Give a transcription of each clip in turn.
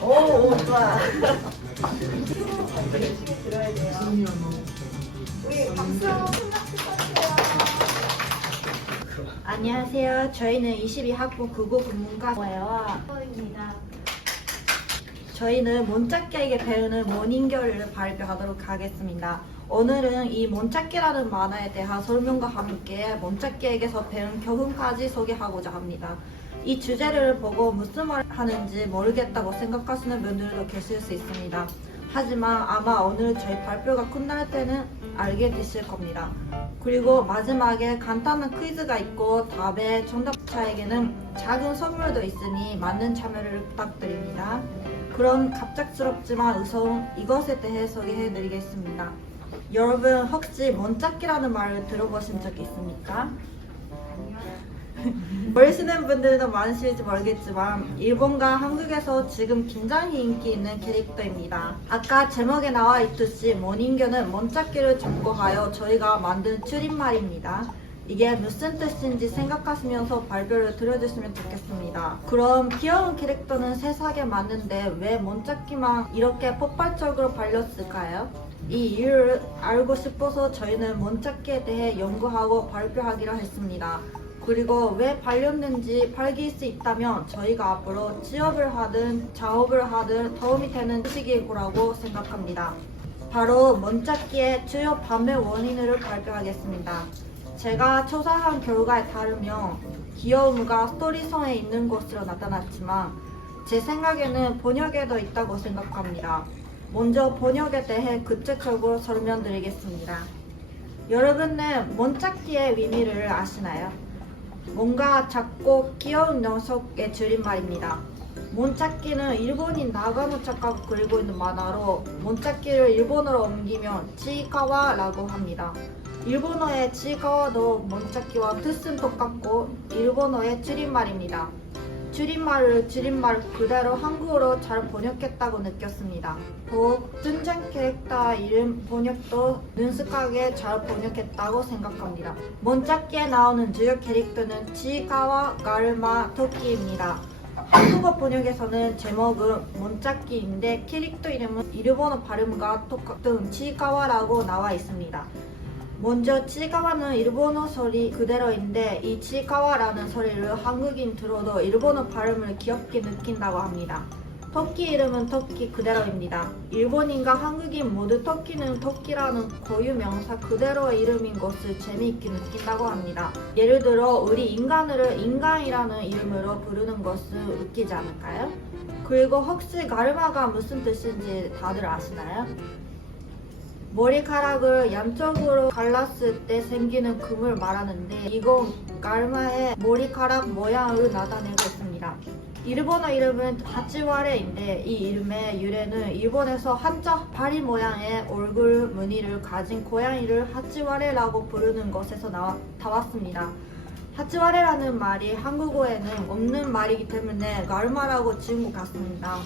오, 좋아. 열심히 들어야 돼요. 우리 박수 끝났을 안녕하세요. 저희는 22학번 국어국문과예요. 입니다. 저희는 몬짝기에게 배우는 모닝결을 발표하도록 하겠습니다. 오늘은 이 몬짝기라는 만화에 대한 설명과 함께 몬짝기에게서 배운 교훈까지 소개하고자 합니다. 이 주제를 보고 무슨 말 하는지 모르겠다고 생각하시는 분들도 계실 수 있습니다. 하지만 아마 오늘 저희 발표가 끝날 때는 알게 되실 겁니다. 그리고 마지막에 간단한 퀴즈가 있고 답의 정답자에게는 작은 선물도 있으니 많은 참여를 부탁드립니다. 그럼 갑작스럽지만 우선 이것에 대해 소개해드리겠습니다. 여러분 혹시 몬짝기라는 말을 들어보신 적 있습니까? 모르시는 분들도 많으실지 모르겠지만 일본과 한국에서 지금 굉장히 인기 있는 캐릭터입니다. 아까 제목에 나와 있듯이 모닝교는 몬짝기를 참고하여 저희가 만든 줄임말입니다. 이게 무슨 뜻인지 생각하시면서 발표를 들어주시면 좋겠습니다. 그럼 귀여운 캐릭터는 세상에 많은데 왜 몬짝기만 이렇게 폭발적으로 발렸을까요? 이 이유를 알고 싶어서 저희는 몬짝기에 대해 연구하고 발표하기로 했습니다. 그리고 왜 발렸는지 밝힐 수 있다면 저희가 앞으로 취업을 하든 작업을 하든 도움이 되는 소식일 거라고 생각합니다. 바로 몬짝기의 주요 판매 원인을 발표하겠습니다. 제가 조사한 결과에 따르면 귀여움과 스토리성에 있는 것으로 나타났지만 제 생각에는 번역에도 있다고 생각합니다. 먼저 번역에 대해 구체적으로 설명드리겠습니다. 여러분은 몬짝기의 의미를 아시나요? 뭔가 작고 귀여운 녀석의 줄임말입니다. 몬짝기는 일본인 나가노 작가가 그리고 있는 만화로 몬짝기를 일본어로 옮기면 치이카와라고 합니다. 일본어의 치이카와도 몬짝기와 뜻은 똑같고 일본어의 줄임말입니다. 줄임말 그대로 한국어로 잘 번역했다고 느꼈습니다. 더욱 등장 캐릭터 이름 번역도 능숙하게 잘 번역했다고 생각합니다. 몬짝기에 나오는 주요 캐릭터는 치이카와, 가르마, 토끼입니다. 한국어 번역에서는 제목은 몬짝기인데 캐릭터 이름은 일본어 발음과 똑같은 치이카와라고 나와 있습니다. 먼저 치이카와는 일본어 소리 그대로인데 이 치이카와라는 소리를 한국인 들어도 일본어 발음을 귀엽게 느낀다고 합니다. 토끼 이름은 토끼 그대로입니다. 일본인과 한국인 모두 토끼는 토끼라는 고유 명사 그대로의 이름인 것을 재미있게 느낀다고 합니다. 예를 들어 우리 인간을 인간이라는 이름으로 부르는 것은 웃기지 않을까요? 그리고 혹시 가르마가 무슨 뜻인지 다들 아시나요? 머리카락을 양쪽으로 갈랐을 때 생기는 금을 말하는데 이건 가르마의 머리카락 모양을 나타내고 있습니다. 일본어 이름은 하치와레인데 이 이름의 유래는 일본에서 한자 파리 모양의 얼굴 무늬를 가진 고양이를 하치와레라고 부르는 것에서 나왔습니다. 하치와레라는 말이 한국어에는 없는 말이기 때문에 가르마라고 지은 것 같습니다.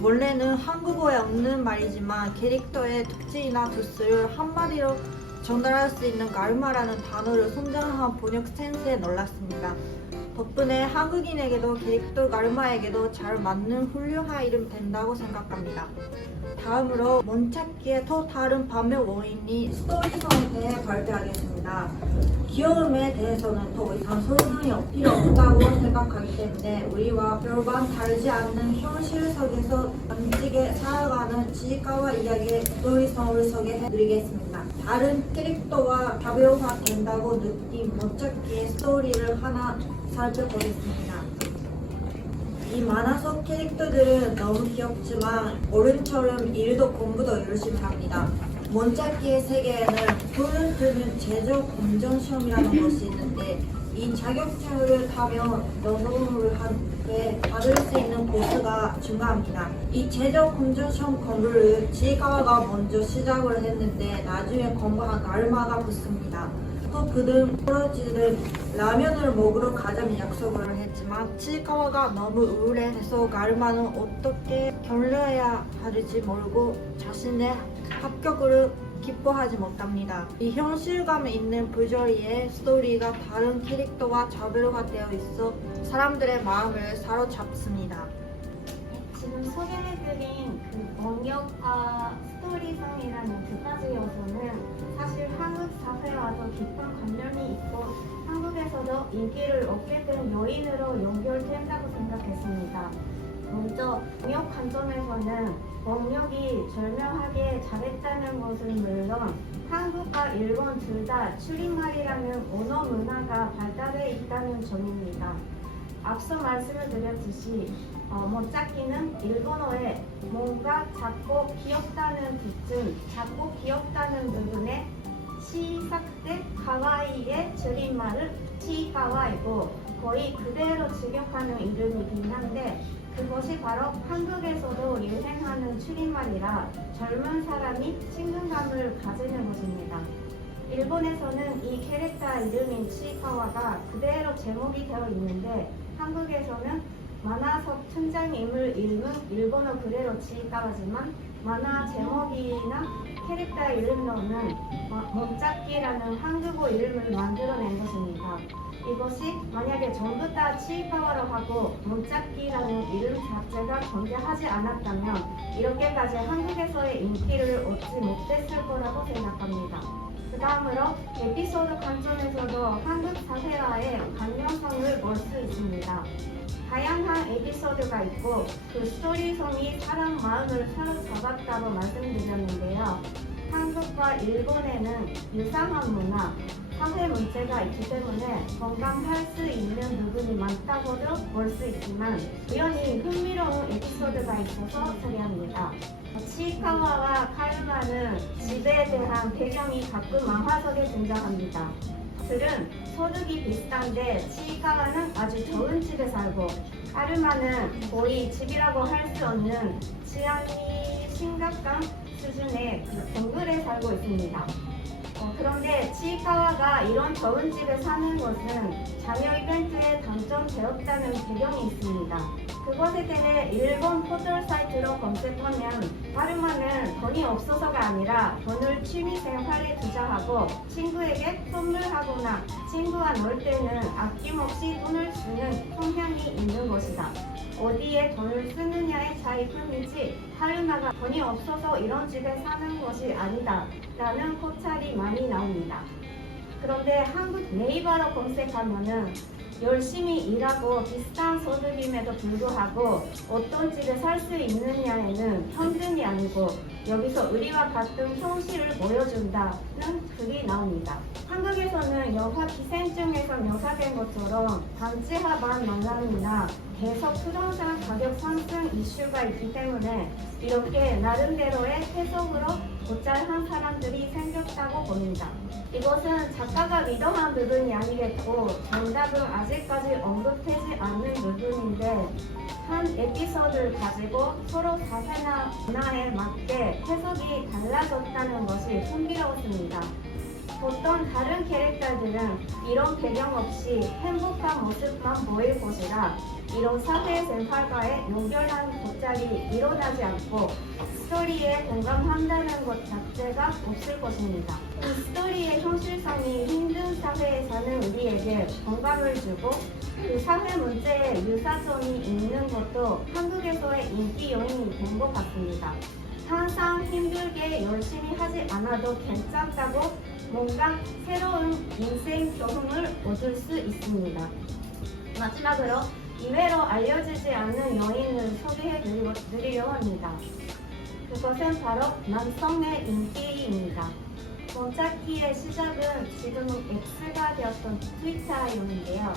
원래는 한국어에 없는 말이지만 캐릭터의 특징이나 뜻을 한마디로 전달할 수 있는 가르마라는 단어를 선정한 번역 센스에 놀랐습니다. 덕분에 한국인에게도 캐릭터 가르마에게도 잘 맞는 훌륭한 이름 된다고 생각합니다. 다음으로 몬짝기의 또 다른 판매 원인이 스토리성에 대해 발표하겠습니다. 귀여움에 대해서는 더 이상 설명이 필요 없다고 생각하기 때문에 우리와 별반 다르지 않는 현실 속에서 단직에 살아가는 치이카와 이야기의 스토리성을 소개해드리겠습니다. 다른 캐릭터와 가벼화된다고 느낀 몬짝기의 스토리를 하나 살펴보겠습니다. 이 만화 속 캐릭터들은 너무 귀엽지만 어른처럼 일도 공부도 열심히 합니다. 몬짝기의 세계에는 돈을 드는 제조 검정 시험이라는 것이 있는데 이 자격증을 타면 연수를 한 후에 받을 수 있는 보수가 중요합니다. 이 제조 검정 시험 공부를 치이카와가 먼저 시작을 했는데 나중에 공부한 가르마가 붙습니다. 또 그들 프로지는 라면을 먹으러 가자는 약속을 했지만 치이카와가 너무 우울해서 가르마는 어떻게 견뎌야 할지 모르고 자신의 합격을 기뻐하지 못합니다. 이 현실감 있는 부조리의 스토리가 다른 캐릭터와 자별화되어 있어 사람들의 마음을 사로잡습니다. 지금 소개해드린 그 원격과 스토리성이라는 두 가지 요소는 사실 한국 사회와도 깊은 관련이 있고 한국에서도 인기를 얻게 된 요인으로 연결된다고 생각했습니다. 먼저 번역 관점에서는 번역이 절묘하게 잘했다는 것은 물론 한국과 일본 둘 다 줄임말이라는 언어 문화가 발달해 있다는 점입니다. 앞서 말씀을 드렸듯이 모짜키는 일본어에 뭔가 작고 귀엽다는 뜻은 작고 귀엽다는 부분에 시삭대 카와이의 줄임말은 치카와이고 거의 그대로 직역하는 이름이긴 한데 그것이 바로 한국에서도 유행하는 줄임말이라 젊은 사람이 친근감을 가지는 것입니다. 일본에서는 이 캐릭터 이름인 치카와가 그대로 제목이 되어 있는데 한국에서는 만화 속 등장인물 이름은 일본어 그대로 치카와지만 만화 제목이나 캐릭터 이름으로는 몬짜끼라는 한국어 이름을 만들어낸 것입니다. 이것이 만약에 전부 다 치카와로 하고 몬짜끼라는 이름 자체가 존재하지 않았다면 이렇게까지 한국에서의 인기를 얻지 못했을 거라고 생각합니다. 그 다음으로 에피소드 관점에서도 한국 사회와의 관련성을 볼 수 있습니다. 다양한 에피소드가 있고 그 스토리성이 사람 마음을 사로잡았다고 말씀드렸는데요. 한국과 일본에는 유사한 문화, 사회 문제가 있기 때문에 공감할 수 있는 부분이 많다고도 볼 수 있지만 우연히 흥미로운 에피소드가 있어서 소개합니다. 치카와와 카르마는 집에 대한 배경이 가끔 만화 속에 등장합니다. 들은 소득이 비슷한데 치카와는 아주 좋은 집에 살고 카르마는 거의 집이라고 할 수 없는 치안이 심각한 수준의 동굴에 살고 있습니다. 그런데 치카와가 이런 좋은 집에 사는 것은 자녀 이벤트에 당첨되었다는 배경이 있습니다. 그것에 대해 일본 포털 사이트로 검색하면 카르마는 돈이 없어서가 아니라 돈을 취미생활에 투자하고 친구에게 선물하거나 친구와 놀 때는 아낌없이 돈을 쓰는 성향이 있는 것이다. 어디에 돈을 쓰느냐의 차이뿐이지 카르마가 돈이 없어서 이런 집에 사는 것이 아니다 라는 포찰이 많이 나옵니다. 그런데 한국 네이버로 검색하면은 열심히 일하고 비슷한 소득임에도 불구하고 어떤 집에 살 수 있느냐에는 현금이 아니고 여기서 우리와 같은 현실을 보여준다는 글이 나옵니다. 한국에서는 여화 기생충에서 묘사된 것처럼 단지 하반 논란이나 계속 부동산 가격 상승 이슈가 있기 때문에 이렇게 나름대로의 해석으로 고찰한 사람들이 생겼다고 봅니다. 이것은 작가가 의도한 부분이 아니겠고 정답은 아직까지 언급되지 않는 부분인데 한 에피소드를 가지고 서로 사회나 문화에 맞게 해석이 달라졌다는 것이 흥미로웠습니다. 보통 다른 캐릭터들은 이런 배경 없이 행복한 모습만 보일 것이라 이런 사회 생활과의 연결한 고찰이 일어나지 않고 스토리에 공감한다는 것 자체가 없을 것입니다. 이 스토리의 현실성이 힘든 사회에 사는 우리에게 공감을 주고 그 사회 문제에 유사점이 있는 것도 한국에서의 인기 요인이 된 것 같습니다. 항상 힘들게 열심히 하지 않아도 괜찮다고 뭔가 새로운 인생 경험을 얻을 수 있습니다. 마지막으로 이외로 알려지지 않는 요인을 소개해 드리려고 합니다. 그것은 바로 남성의 인기입니다. 몬짜끼의 시작은 지금은 X가 되었던 트위터였는데요.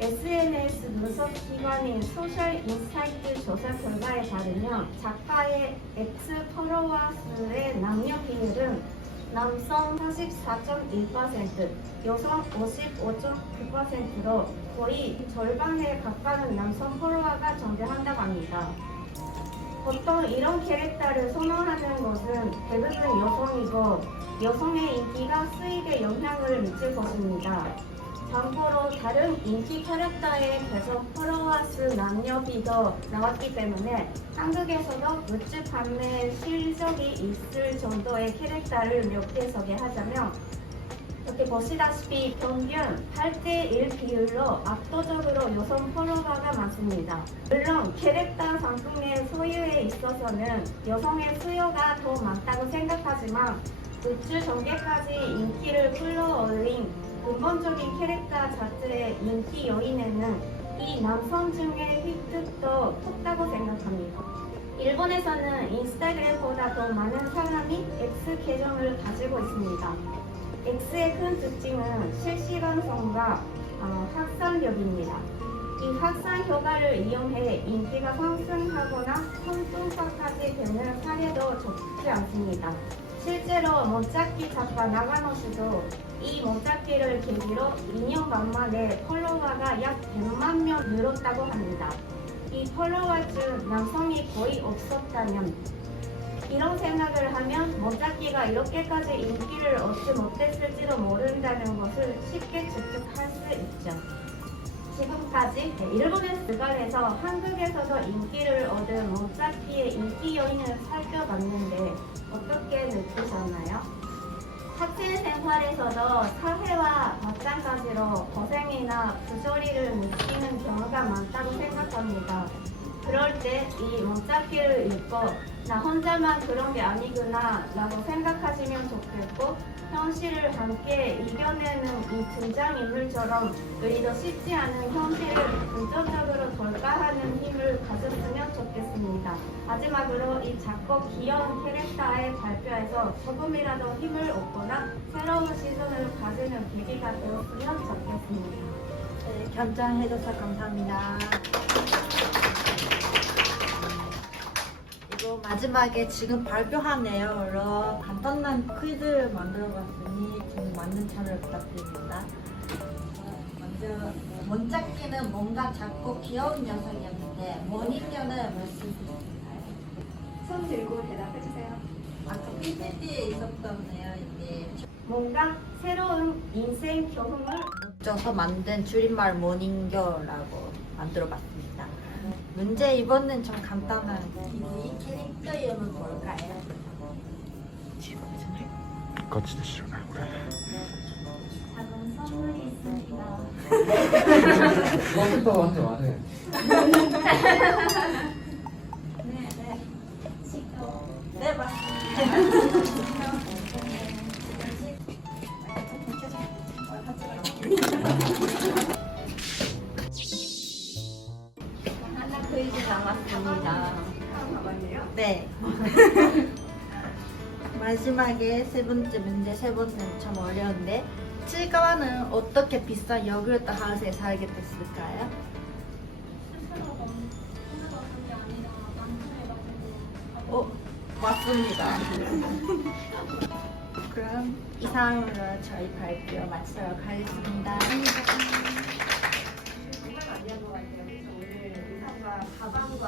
SNS 분석 기관인 소셜인사이트 조사 결과에 따르면 작가의 X 팔로워스의 남녀 비율은 남성 44.1%, 여성 55.9%로 거의 절반에 가까운 남성 팔로워가 존재한다고 합니다. 보통 이런 캐릭터를 선호하는 것은 대부분 여성이고 여성의 인기가 수익에 영향을 미칠 것입니다. 참고로 다른 인기 캐릭터의 계속 팔로워스 남녀 비도 나왔기 때문에 한국에서도 굿즈 판매 실적이 있을 정도의 캐릭터를 몇 개 소개하자면 이렇게 보시다시피 평균 8대1 비율로 압도적으로 여성 폴로워가 많습니다. 물론 캐릭터 상품의 소유에 있어서는 여성의 수요가 더 많다고 생각하지만 우주 전개까지 인기를 끌어올린 근본적인 캐릭터 자체의 인기 요인에는 이 남성 중의 획득도 컸다고 생각합니다. 일본에서는 인스타그램보다 더 많은 사람이 X 계정을 가지고 있습니다. X의 큰 특징은 실시간성과 확산력입니다. 이 확산 효과를 이용해 인기가 상승하거나 선풍파까지 되는 사례도 적지 않습니다. 실제로 못찾기 작가 나가노 씨도 이 못찾기를 계기로 2년간 만에 폴로워가 약 100만 명 늘었다고 합니다. 이 폴로워 중 남성이 거의 없었다면 이런 생각을 하면 못찾기가 이렇게까지 인기를 얻지 못했을지도 모른다는 것을 쉽게 추측할 수 있죠. 지금까지 일본의 스갈에서 한국에서도 인기를 얻은 못찾기의 인기 요인을 살펴봤는데 어떻게 느끼셨나요? 학생 생활에서도 사회와 마찬가지로 고생이나 부조리를 느끼는 경우가 많다고 생각합니다. 그럴 때 이 못찾기를 읽고 나 혼자만 그런 게 아니구나 라고 생각하시면 좋겠고 현실을 함께 이겨내는 이 등장인물처럼 우리도 쉽지 않은 현실을 긍정적으로 돌파하는 힘을 가졌으면 좋겠습니다. 마지막으로 이 작고 귀여운 캐릭터의 발표에서 조금이라도 힘을 얻거나 새로운 시선을 가지는 계기가 되었으면 좋겠습니다. 네, 견장해줘서 감사합니다. 그리고 마지막에 지금 발표한 내용으로 간단한 퀴즈를 만들어봤으니 지금 많은 참여를 부탁드립니다. 먼저 못찾기는 뭔가 작고 귀여운 녀석이었는데 모닝녀는 무엇일 수 있을까요? 손 들고 대답해주세요. 아까 PPT에 있었던 내용인데 뭔가 새로운 인생 경험을 붙여서 만든 줄임말 모닝겨라고 만들어봤습니다. 문제 이번엔 좀 간단한 이 캐릭터 이름은 뭘까요? ガチで知らないこれ 작은 선물이 있습니다. 컴퓨터한테 말해. 네. 시도. 네, 맞습니다. 하나 퀴즈 남았습니다. 네. 마지막에 세 번째 문제, 세 번째는 참 어려운데 칠가와는 어떻게 비싼 요구르트 하우스에 살게 됐을까요? 맞습니다. 그럼 이상으로 저희 발표 마치도록 하겠습니다. 정말 많이 한 것 같아요. 그래서 오늘 의상과 가방과